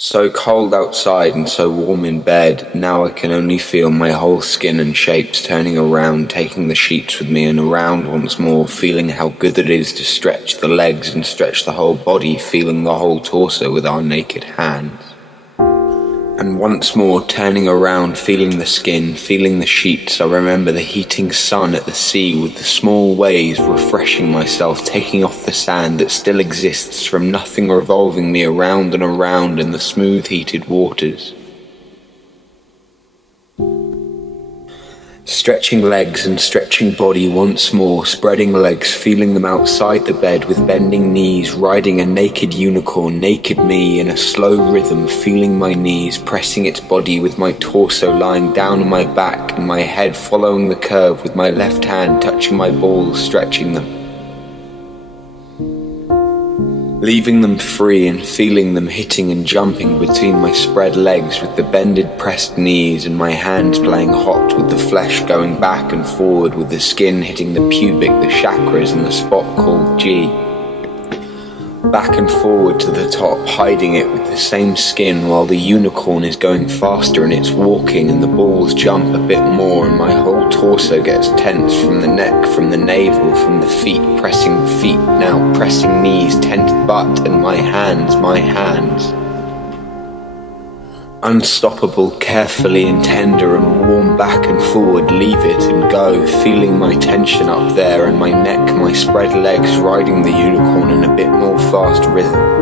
So cold outside and so warm in bed, now I can only feel my whole skin and shapes turning around, taking the sheets with me and around once more, feeling how good it is to stretch the legs and stretch the whole body, feeling the whole torso with our naked hands. And once more turning around, feeling the skin, feeling the sheets, I remember the heating sun at the sea with the small waves, refreshing myself, taking off the sand that still exists from nothing, revolving me around and around in the smooth heated waters. Stretching legs and stretching body once more, spreading legs, feeling them outside the bed with bending knees, riding a naked unicorn, naked me in a slow rhythm, feeling my knees, pressing its body with my torso lying down on my back and my head following the curve with my left hand touching my balls, stretching them. Leaving them free and feeling them hitting and jumping between my spread legs with the bended pressed knees and my hands playing hot with the flesh going back and forward with the skin hitting the pubic, the chakras and the spot called G. Back and forward to the top, hiding it with the same skin while the unicorn is going faster and it's walking and the balls jump a bit more and my whole torso gets tense from the neck, from the navel, from the feet, pressing feet, now pressing knees, tense butt and my hands. Unstoppable, carefully and tender and warm back and forward, leave it and go, feeling my tension up there and my neck, my spread legs riding the unicorn in a bit more fast rhythm.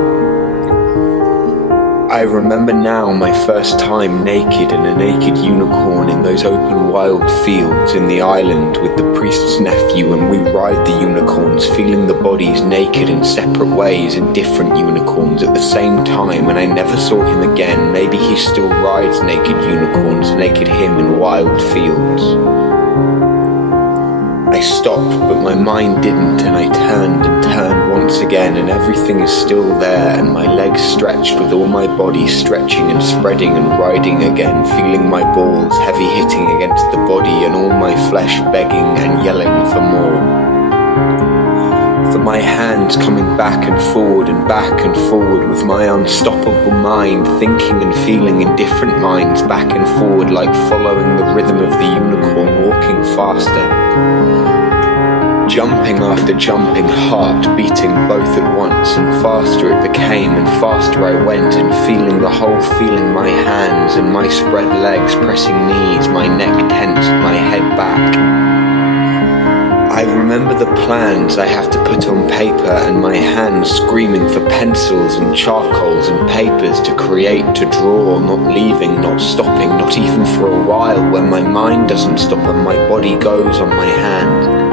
I remember now my first time naked in a naked unicorn in those open wild fields in the island with the priest's nephew, and we ride the unicorns, feeling the bodies naked in separate ways in different unicorns at the same time, and I never saw him again. Maybe he still rides naked unicorns, naked him in wild fields. I stopped, but my mind didn't, and I turned and turned once again, and everything is still there, and my legs stretched with all my body stretching and spreading and riding again, feeling my balls heavy hitting against the body and all my flesh begging and yelling for more. For my hands coming back and forward with my unstoppable mind, thinking and feeling in different minds, back and forward like following the rhythm of the unicorn, walking faster. Jumping after jumping, heart beating both at once, and faster it became and faster I went, and feeling the whole, feeling my hands and my spread legs pressing knees, my neck tensed, my head back. I remember the plans I have to put on paper and my hands screaming for pencils and charcoals and papers to create, to draw, not leaving, not stopping, not even for a while when my mind doesn't stop and my body goes on my hand.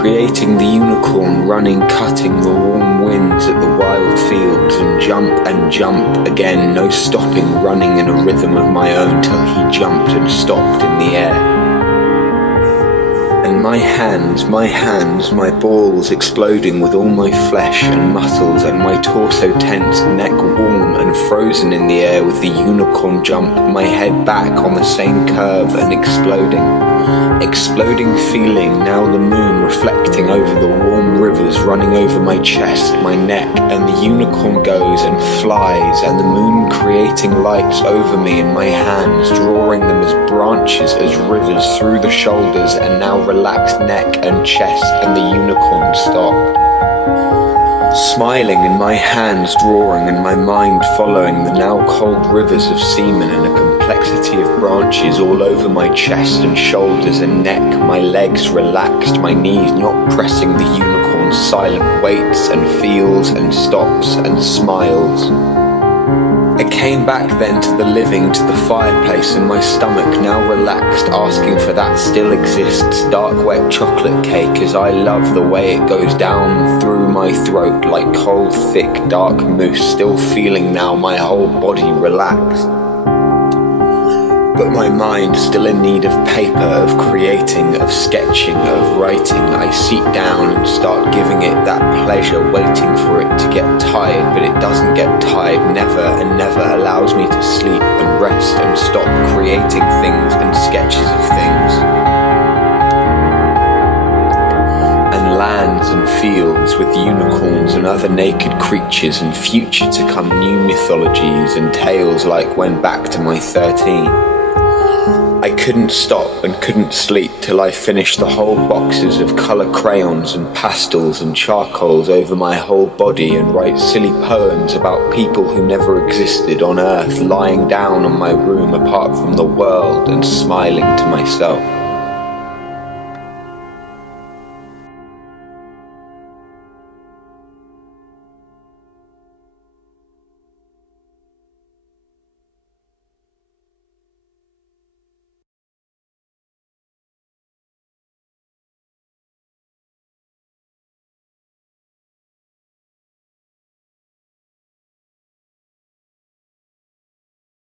Creating the unicorn, running, cutting the warm winds at the wild fields and jump again, no stopping, running in a rhythm of my own till he jumped and stopped in the air. And my hands, my balls exploding with all my flesh and muscles and my torso tense, neck warm and frozen in the air with the unicorn jump, my head back on the same curve and exploding feeling, now the moon reflecting over the warm rivers running over my chest, my neck, and the unicorn goes and flies, and the moon creating lights over me in my hands, drawing them as branches, as rivers through the shoulders, and now relaxed neck and chest, and the unicorn stop. Smiling in my hands drawing and my mind following the now cold rivers of semen and a complexity of branches all over my chest and shoulders and neck, my legs relaxed, my knees not pressing the unicorn's silent waits and feels and stops and smiles. I came back then to the living, to the fireplace, and my stomach now relaxed, asking for that still exists, dark wet chocolate cake, as I love the way it goes down through my throat like cold thick dark mousse, still feeling now my whole body relaxed. But my mind still in need of paper, of creating, of sketching, of writing. I sit down and start giving it that pleasure, waiting for it to get tired, but it doesn't get tired, never and never allows me to sleep and rest and stop creating things and sketches of things. And lands and fields drawings with unicorns and other naked creatures and future to come new mythologies and tales like when back to my 13. I couldn't stop and couldn't sleep till I finished the whole boxes of colour crayons and pastels and charcoals over my whole body and write silly poems about people who never existed on earth lying down on my room apart from the world and smiling to myself.